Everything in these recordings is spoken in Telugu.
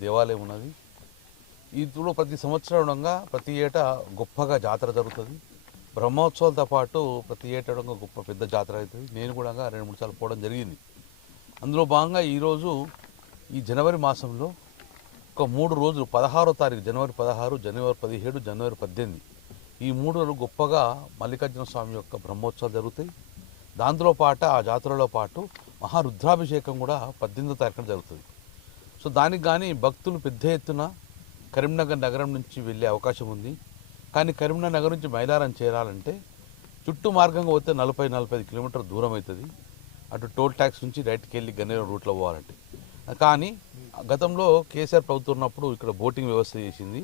దేవాలయం ఉన్నది. ఇందులో ప్రతి సంవత్సరంగా ప్రతి ఏటా గొప్పగా జాతర జరుగుతుంది. బ్రహ్మోత్సవాలతో పాటు ప్రతి ఏటా గొప్ప పెద్ద జాతర అవుతుంది. నేను కూడా రెండు మూడు సార్లు పోవడం జరిగింది. అందులో భాగంగా ఈరోజు ఈ జనవరి మాసంలో ఒక మూడు రోజులు పదహారో తారీఖు జనవరి పదహారు జనవరి పదిహేడు జనవరి పద్దెనిమిది. ఈ మూడు రోజులు గొప్పగా మల్లికార్జున స్వామి యొక్క బ్రహ్మోత్సవాలు జరుగుతాయి. దాంతో పాటు ఆ జాతరలో పాటు మహారుద్రాభిషేకం కూడా పద్దెనిమిదో తారీఖున జరుగుతుంది. సో దానికి కానీ భక్తులు పెద్ద ఎత్తున కరీంనగర్ నగరం నుంచి వెళ్ళే అవకాశం ఉంది. కానీ కరీంనగర్ నగరం నుంచి మైలారం చేరాలంటే చుట్టూ మార్గంగా పోతే నలభై నలభై ఐదు కిలోమీటర్ దూరం అవుతుంది. అటు టోల్ ట్యాక్స్ నుంచి రైట్కి వెళ్ళి గన్నేరు రూట్లో పోవాలంటే. కానీ గతంలో కేసీఆర్ ప్రభుత్వం ఉన్నప్పుడు ఇక్కడ బోటింగ్ వ్యవస్థ చేసింది.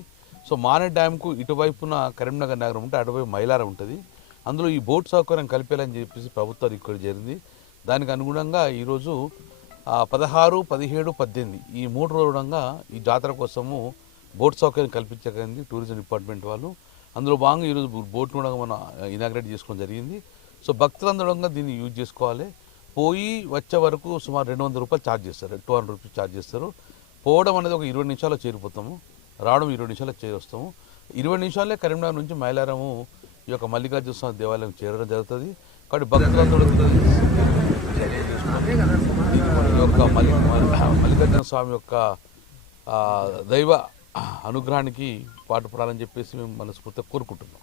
సో మానే డ్యామ్కు ఇటువైపున కరీంనగర్ నగరం ఉంటే అటువైపు మైలారం ఉంటుంది. అందులో ఈ బోట్ సౌకర్యం కలిపేయాలని చెప్పేసి ప్రభుత్వం ఇక్కడ జరిగింది దానికి అనుగుణంగా ఈరోజు పదహారు పదిహేడు పద్దెనిమిది. ఈ మూడు రోజులంగా ఈ జాతర కోసము బోట్ సౌకర్యం కల్పించగలిగింది టూరిజం డిపార్ట్మెంట్ వాళ్ళు. అందులో భాగంగా ఈరోజు బోట్ కూడా మనం ఇనాగ్రేట్ చేసుకోవడం జరిగింది. సో భక్తులందరూ దీన్ని యూజ్ చేసుకోవాలి. పోయి వచ్చే వరకు సుమారు రెండు వందల రూపాయలు ఛార్జ్ చేస్తారు. టూ హండ్రెడ్ రూపీస్ ఛార్జ్ చేస్తారు. పోవడం అనేది ఒక ఇరవై నిమిషాల్లో చేరిపోతాము. రావడం ఇరవై నిమిషాల్లో చేరొస్తాము. ఇరవై నిమిషాలే కరీంనగర్ నుంచి మైలారము ఈ యొక్క మల్లికార్జున స్వామి దేవాలయం చేరడం జరుగుతుంది. కాబట్టి భక్తులందరూ ఈ యొక్క మల్లి మల్లికార్జున స్వామి యొక్క దైవ అనుగ్రహానికి పాటుపడాలని చెప్పేసి మేము మనస్ఫూర్తిగా కోరుకుంటున్నాం.